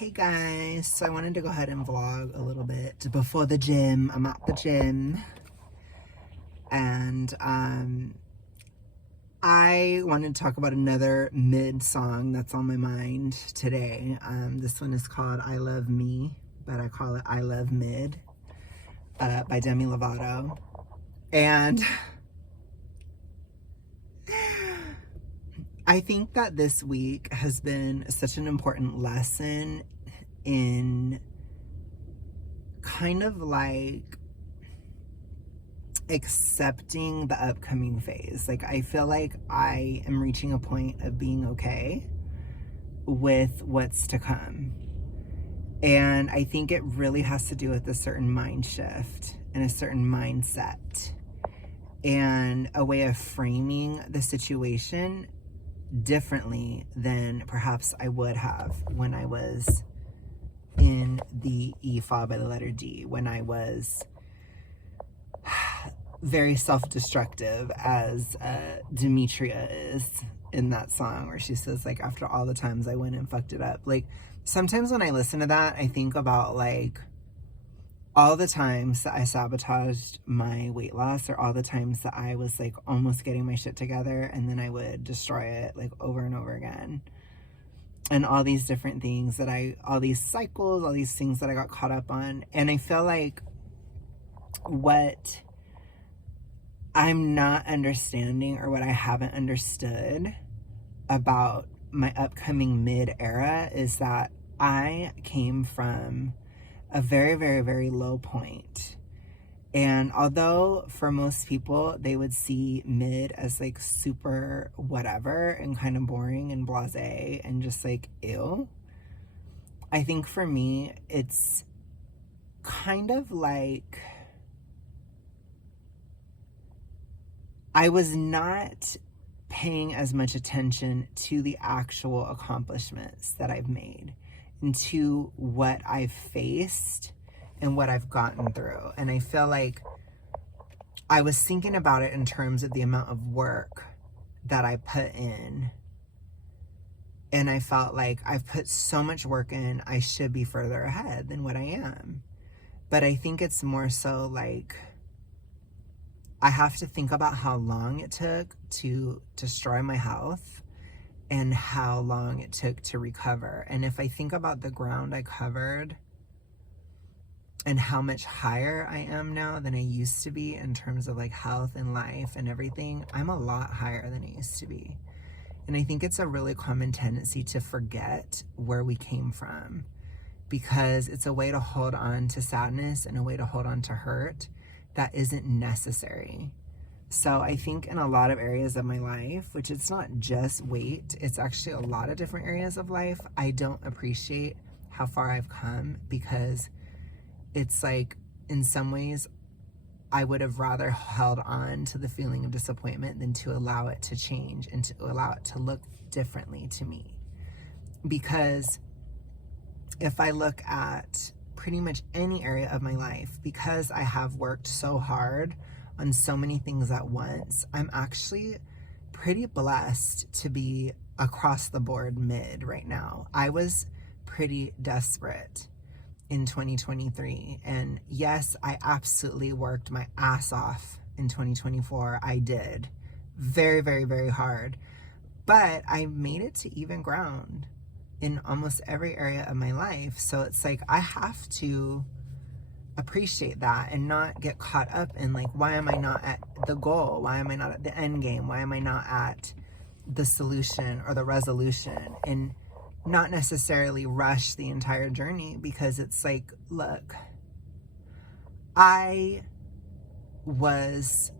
Hey guys, so I wanted to go ahead and vlog a little bit before the gym. I'm at the gym and I wanted to talk about another mid song that's on my mind today. This one is called I Love Me, but I call it I Love Mid by Demi Lovato. And I think that this week has been such an important lesson in kind of like accepting the upcoming phase. Like, I feel like I am reaching a point of being okay with what's to come. And I think it really has to do with a certain mind shift and a certain mindset and a way of framing the situation differently than perhaps I would have when I was in the E followed by the letter D, when I was very self-destructive, as Demetria is in that song where she says, like, after all the times I went and fucked it up. Like, sometimes when I listen to that, I think about like all the times that I sabotaged my weight loss, or all the times that I was like almost getting my shit together and then I would destroy it like over and over again. And all these different things that all these cycles, all these things that I got caught up on. And I feel like what I'm not understanding, or what I haven't understood about my upcoming mid era, is that I came from a very, very, very low point. And although for most people they would see mid as like super whatever and kind of boring and blasé and just like ew, I think for me it's kind of like I was not paying as much attention to the actual accomplishments that I've made and to what I've faced and what I've gotten through. And I feel like I was thinking about it in terms of the amount of work that I put in. And I felt like I've put so much work in, I should be further ahead than what I am. But I think it's more so like I have to think about how long it took to destroy my health and how long it took to recover. And if I think about the ground I covered and how much higher I am now than I used to be in terms of like health and life and everything, I'm a lot higher than I used to be. And I think it's a really common tendency to forget where we came from, because it's a way to hold on to sadness and a way to hold on to hurt that isn't necessary. So I think in a lot of areas of my life, which it's not just weight, it's actually a lot of different areas of life, I don't appreciate how far I've come, because it's like in some ways I would have rather held on to the feeling of disappointment than to allow it to change and to allow it to look differently to me. Because if I look at pretty much any area of my life, because I have worked so hard on so many things at once, I'm actually pretty blessed to be across the board mid right now. I was pretty desperate in 2023. And yes, I absolutely worked my ass off in 2024. I did. Very, very, very hard. But I made it to even ground in almost every area of my life. So it's like I have to appreciate that and not get caught up in like, why am I not at the goal? Why am I not at the end game? Why am I not at the solution or the resolution? And not necessarily rush the entire journey, because it's like, look, I was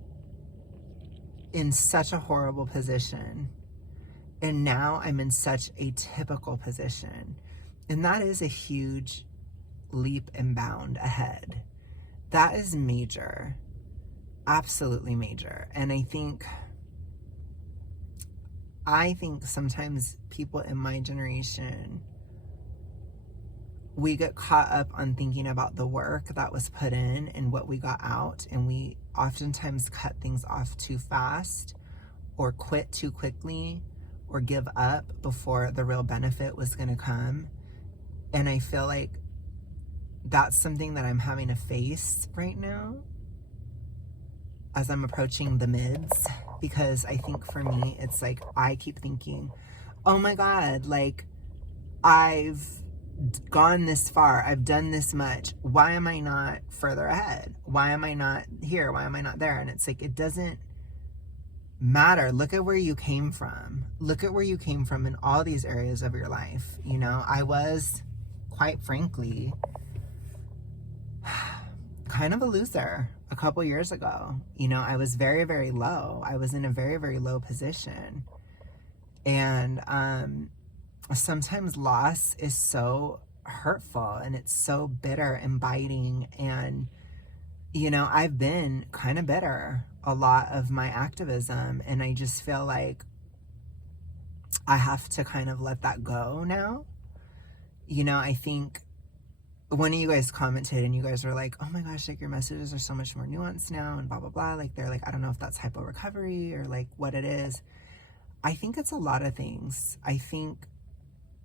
in such a horrible position, and now I'm in such a typical position. And that is a huge leap and bound ahead. That is major. Absolutely major. And I think sometimes people in my generation, we get caught up on thinking about the work that was put in and what we got out, and we oftentimes cut things off too fast, or quit too quickly, or give up before the real benefit was going to come. And I feel like that's something that I'm having to face right now as I'm approaching the mids, because I think for me, it's like, I keep thinking, oh my God, like, I've gone this far, I've done this much, why am I not further ahead? Why am I not here? Why am I not there? And it's like, it doesn't matter. Look at where you came from. Look at where you came from in all these areas of your life. You know, I was, quite frankly, kind of a loser a couple years ago. You know, I was very, very low. I was in a very, very low position. And sometimes loss is so hurtful and it's so bitter and biting. And, you know, I've been kind of bitter a lot of my activism. And I just feel like I have to kind of let that go now. You know, I think one of you guys commented and you guys were like, oh my gosh, like your messages are so much more nuanced now and blah, blah, blah. Like they're like, I don't know if that's hypo recovery or like what it is. I think it's a lot of things. I think,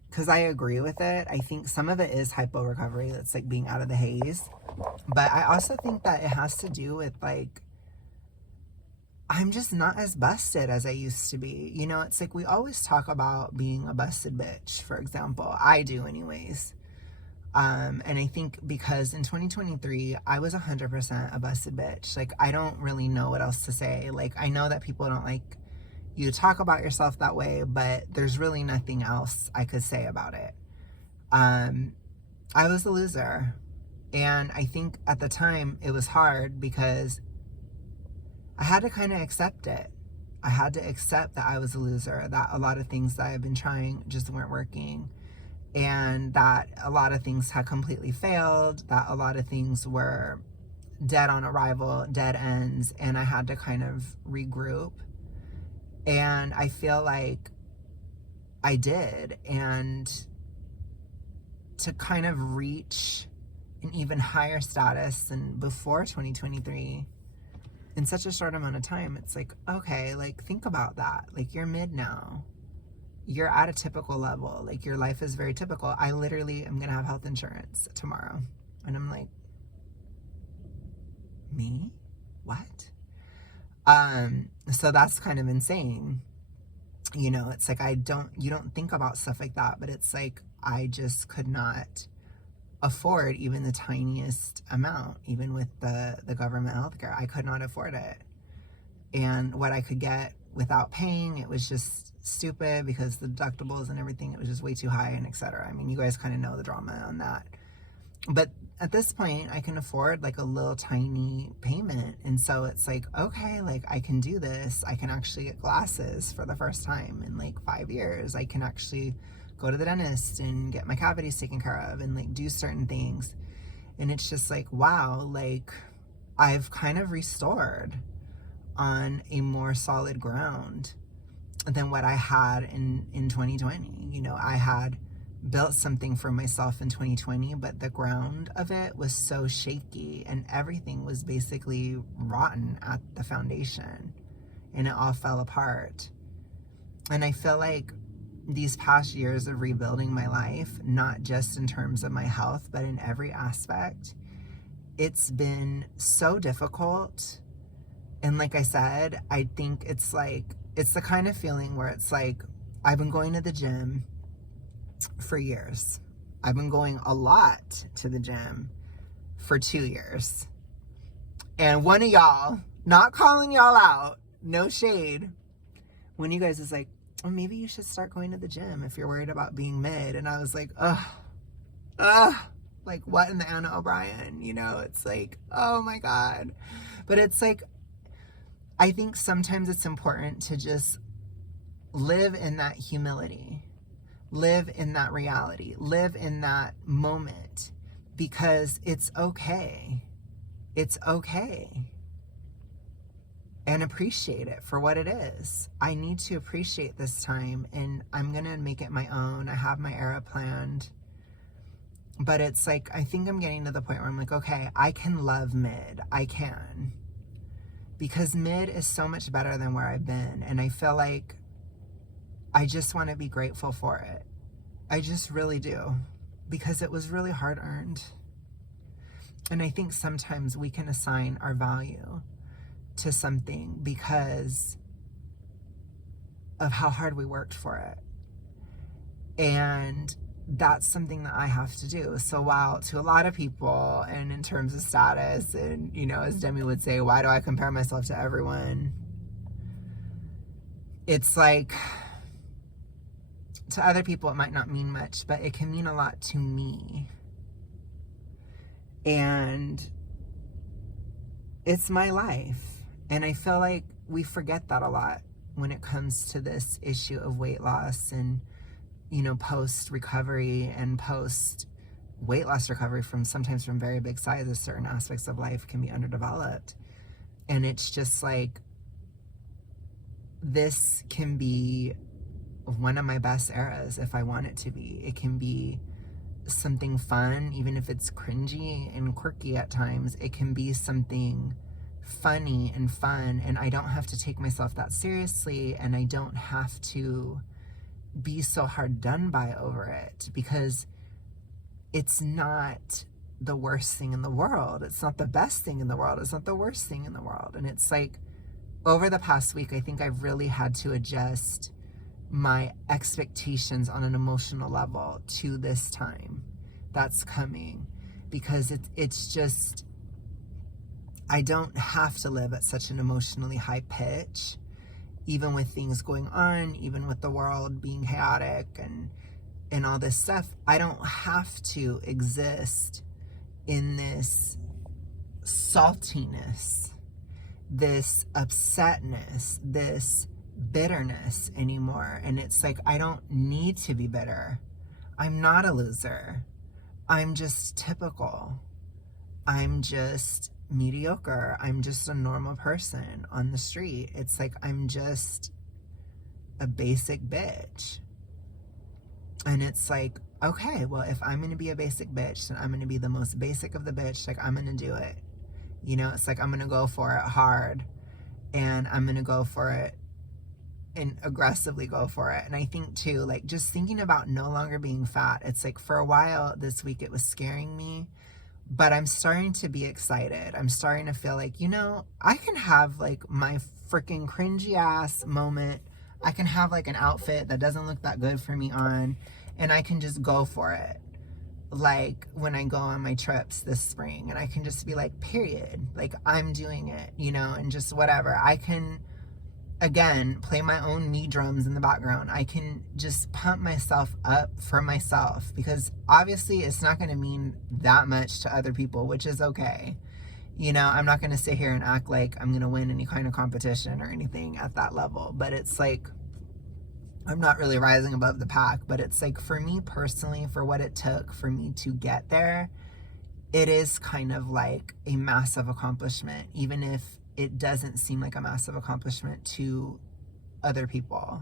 because I agree with it, I think some of it is hypo recovery. That's like being out of the haze. But I also think that it has to do with like, I'm just not as busted as I used to be. You know, it's like we always talk about being a busted bitch, for example. I do anyways. And I think because in 2023, I was 100% a busted bitch. Like, I don't really know what else to say. Like, I know that people don't like you to talk about yourself that way, but there's really nothing else I could say about it. I was a loser. And I think at the time it was hard because I had to kind of accept it. I had to accept that I was a loser, that a lot of things that I've been trying just weren't working, and that a lot of things had completely failed, that a lot of things were dead on arrival, dead ends, and I had to kind of regroup. And I feel like I did. And to kind of reach an even higher status than before 2023 in such a short amount of time, it's like, okay, like think about that. Like you're mid now. You're at a typical level. Like your life is very typical. I literally am going to have health insurance tomorrow. And I'm like, me? What? So that's kind of insane. You know, it's like you don't think about stuff like that, but it's like I just could not afford even the tiniest amount, even with the government healthcare. I could not afford it. And what I could get without paying, it was just stupid because the deductibles and everything, it was just way too high and etc. I mean, you guys kind of know the drama on that. But at this point, I can afford like a little tiny payment. And so it's like, okay, like I can do this. I can actually get glasses for the first time in like 5 years. I can actually go to the dentist and get my cavities taken care of and like do certain things. And it's just like, wow, like I've kind of restored on a more solid ground than what I had in 2020. You know, I had built something for myself in 2020, but the ground of it was so shaky and everything was basically rotten at the foundation and it all fell apart. And I feel like these past years of rebuilding my life, not just in terms of my health, but in every aspect, it's been so difficult. And like I said, I think it's the kind of feeling where it's like, I've been going to the gym for years. I've been going a lot to the gym for 2 years. And one of y'all, not calling y'all out, no shade, one of you guys is like, oh, maybe you should start going to the gym if you're worried about being mid. And I was like, like what in the Anna O'Brien? You know, it's like, oh my God. But it's like, I think sometimes it's important to just live in that humility, live in that reality, live in that moment, because it's okay. It's okay. And appreciate it for what it is. I need to appreciate this time, and I'm going to make it my own. I have my era planned. But it's like, I think I'm getting to the point where I'm like, okay, I can love mid. I can. Because mid is so much better than where I've been. And I feel like I just want to be grateful for it. I just really do. because it was really hard earned. And I think sometimes we can assign our value to something because of how hard we worked for it. And that's something that I have to do. So while to a lot of people, and in terms of status, and, you know, as Demi would say, why do I compare myself to everyone? It's like, to other people, it might not mean much, but it can mean a lot to me. And it's my life. And I feel like we forget that a lot when it comes to this issue of weight loss and, you know, post recovery and post weight loss recovery sometimes from very big sizes. Certain aspects of life can be underdeveloped. And it's just like, this can be one of my best eras if I want it to be. It can be something fun, even if it's cringy and quirky at times. It can be something funny and fun, and I don't have to take myself that seriously, and I don't have to be so hard done by over it, because it's not the worst thing in the world. It's not the best thing in the world. It's not the worst thing in the world. And it's like, over the past week, I think I've really had to adjust my expectations on an emotional level to this time that's coming, because it's just, I don't have to live at such an emotionally high pitch, even with things going on, even with the world being chaotic and all this stuff. I don't have to exist in this saltiness, this upsetness, this bitterness anymore. And it's like, I don't need to be bitter. I'm not a loser. I'm just typical. I'm just mediocre. I'm just a normal person on the street. It's like, I'm just a basic bitch. And it's like, okay, well, if I'm going to be a basic bitch, then I'm going to be the most basic of the bitch. Like, I'm going to do it. You know, it's like, I'm going to go for it hard, and I'm going to go for it and aggressively go for it. And I think too, like, just thinking about no longer being fat, it's like, for a while this week it was scaring me, but I'm starting to be excited. I'm starting to feel like, you know, I can have like my freaking cringy ass moment. I can have like an outfit that doesn't look that good for me on, and I can just go for it. Like when I go on my trips this spring, and I can just be like, period, like, I'm doing it, you know, and just whatever. I can, again, play my own me drums in the background. I can just pump myself up for myself, because obviously it's not going to mean that much to other people, which is okay. You know, I'm not going to sit here and act like I'm going to win any kind of competition or anything at that level, but it's like, I'm not really rising above the pack, but it's like, for me personally, for what it took for me to get there, it is kind of like a massive accomplishment, even if it doesn't seem like a massive accomplishment to other people,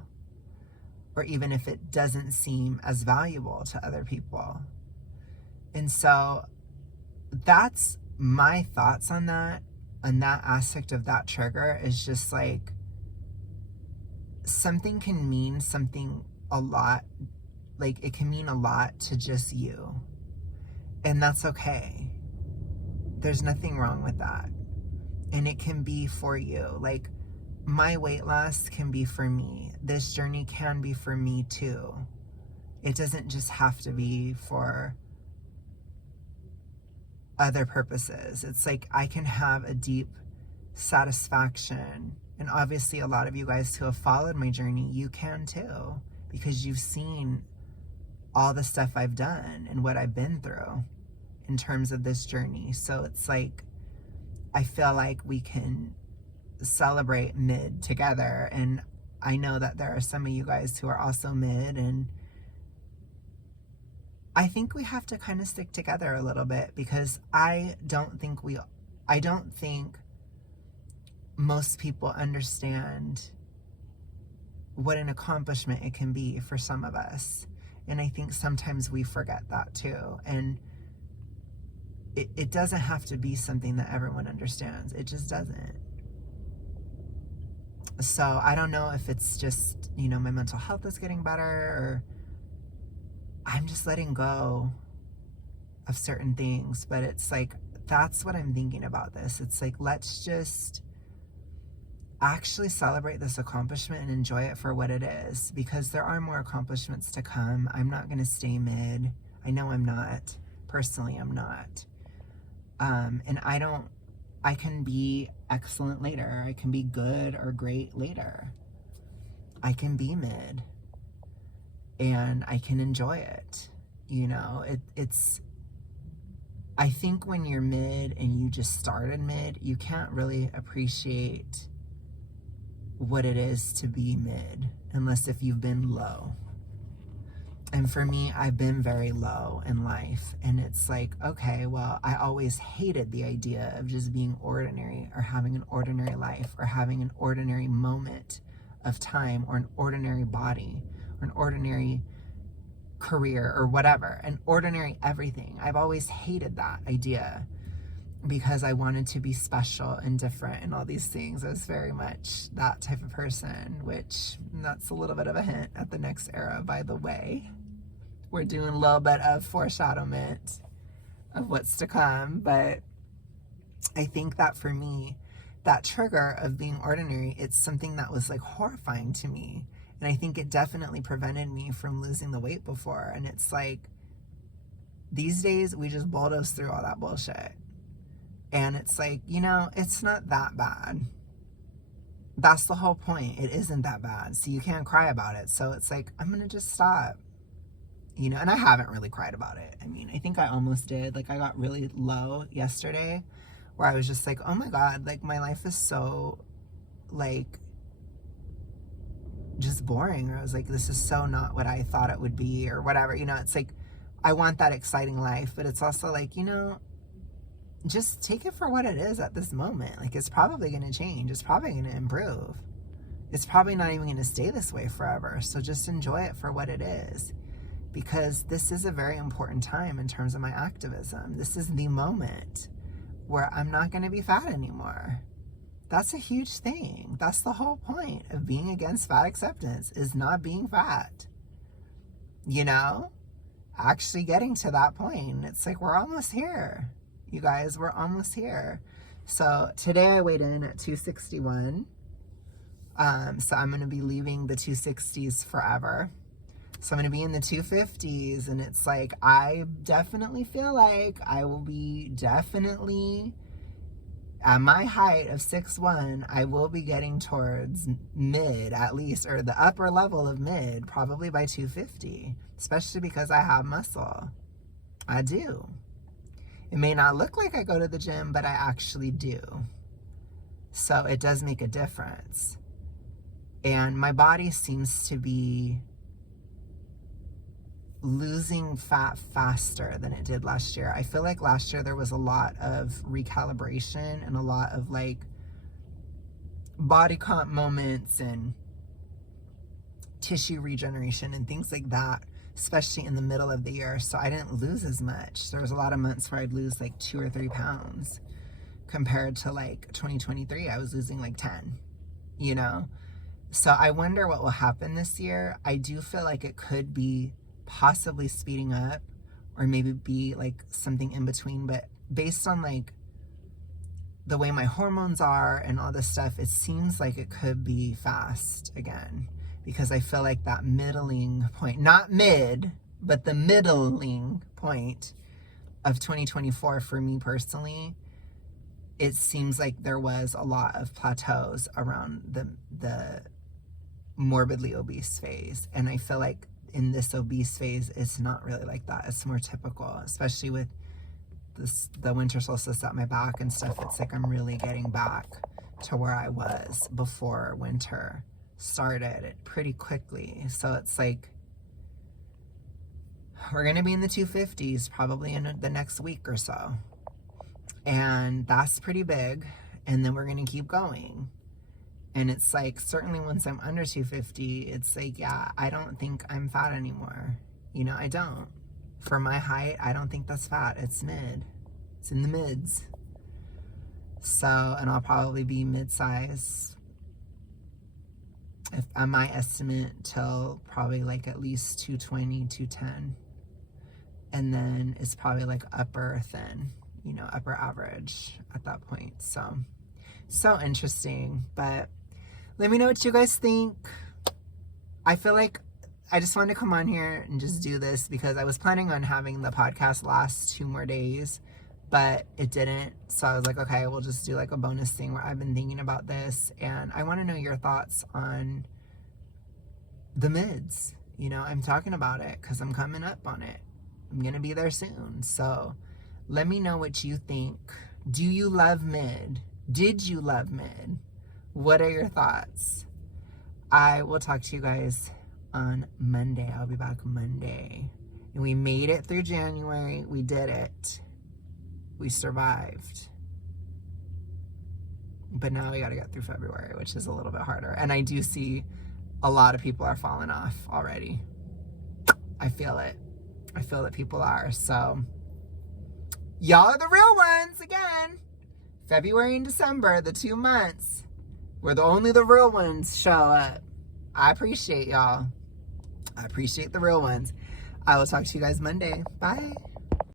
or even if it doesn't seem as valuable to other people. And so that's my thoughts on that, and that aspect of that trigger is just like, something can mean something a lot, like it can mean a lot to just you, and that's okay. There's nothing wrong with that. And it can be for you. Like, my weight loss can be for me. This journey can be for me too. It doesn't just have to be for other purposes. It's like, I can have a deep satisfaction. And obviously a lot of you guys who have followed my journey, you can too, because you've seen all the stuff I've done and what I've been through in terms of this journey. So it's like, I feel like we can celebrate mid together. And I know that there are some of you guys who are also mid, and I think we have to kind of stick together a little bit, because I don't think most people understand what an accomplishment it can be for some of us. And I think sometimes we forget that too. And it doesn't have to be something that everyone understands. It just doesn't. So I don't know if it's just, you know, my mental health is getting better, or I'm just letting go of certain things. But it's like, that's what I'm thinking about this. It's like, let's just actually celebrate this accomplishment and enjoy it for what it is, because there are more accomplishments to come. I'm not going to stay mid. I know I'm not. Personally, I'm not. And I can be excellent later. I can be good or great later. I can be mid and I can enjoy it. You know, it's, I think when you're mid and you just started mid, you can't really appreciate what it is to be mid unless if you've been low. And for me, I've been very low in life, and it's like, okay, well, I always hated the idea of just being ordinary or having an ordinary life or having an ordinary moment of time or an ordinary body or an ordinary career or whatever, an ordinary everything. I've always hated that idea because I wanted to be special and different and all these things. I was very much that type of person, which that's a little bit of a hint at the next era, by the way. We're doing a little bit of foreshadowment of what's to come, but I think that for me, that trigger of being ordinary, it's something that was like horrifying to me. And I think it definitely prevented me from losing the weight before. And it's like, these days we just bulldoze through all that bullshit. And it's like, you know, it's not that bad. That's the whole point. It isn't that bad. So you can't cry about it. So it's like, I'm going to just stop. You know, and I haven't really cried about it. I mean, I think I almost did. Like, I got really low yesterday where I was just like, oh my God, like, my life is so, like, just boring. Or I was like, this is so not what I thought it would be or whatever. You know, it's like, I want that exciting life, but it's also like, you know, just take it for what it is at this moment. Like, it's probably going to change. It's probably going to improve. It's probably not even going to stay this way forever. So just enjoy it for what it is. Because this is a very important time in terms of my activism. This is the moment where I'm not going to be fat anymore. That's a huge thing. That's the whole point of being against fat acceptance, is not being fat. You know? Actually getting to that point. It's like, we're almost here. You guys, we're almost here. So today I weighed in at 261. So I'm going to be leaving the 260s forever. So I'm going to be in the 250s, and it's like, I definitely feel like I will be definitely, at my height of 6'1", I will be getting towards mid, at least, or the upper level of mid, probably by 250, especially because I have muscle. I do. It may not look like I go to the gym, but I actually do. So it does make a difference. And my body seems to be losing fat faster than it did last year. I feel like last year there was a lot of recalibration and a lot of like body comp moments and tissue regeneration and things like that, especially in the middle of the year. So I didn't lose as much. There was a lot of months where I'd lose like 2 or 3 pounds compared to like 2023. I was losing like 10, you know? So I wonder what will happen this year. I do feel like it could be possibly speeding up, or maybe be like something in between, but based on like the way my hormones are and all this stuff, it seems like it could be fast again, because I feel like that middling point, not mid, but the middling point of 2024 for me personally, it seems like there was a lot of plateaus around the morbidly obese phase. And I feel like in this obese phase, it's not really like that. It's more typical, especially with the winter solstice at my back and stuff. It's like I'm really getting back to where I was before winter started pretty quickly. So it's like, we're going to be in the 250s probably in the next week or so. And that's pretty big. And then we're going to keep going. And it's like, certainly once I'm under 250, it's like, yeah, I don't think I'm fat anymore. You know, I don't. For my height, I don't think that's fat. It's mid. It's in the mids. So, and I'll probably be mid-size, if my estimate, till probably like at least 220, 210. And then it's probably like upper thin, you know, upper average at that point. So interesting. But let me know what you guys think. I feel like I just wanted to come on here and just do this because I was planning on having the podcast last 2 more days, but it didn't. So I was like, okay, we'll just do like a bonus thing where I've been thinking about this, and I want to know your thoughts on the mids. You know, I'm talking about it because I'm coming up on it. I'm going to be there soon. So let me know what you think. Do you love mid? Did you love mid? What are your thoughts? I will talk to you guys on Monday. I'll be back Monday. And we made it through January. We did it. We survived. But now we got to get through February, which is a little bit harder. And I do see a lot of people are falling off already. I feel it. I feel that people are. So y'all are the real ones again. February and December, the 2 months where only the real ones show up. I appreciate y'all. I appreciate the real ones. I will talk to you guys Monday. Bye.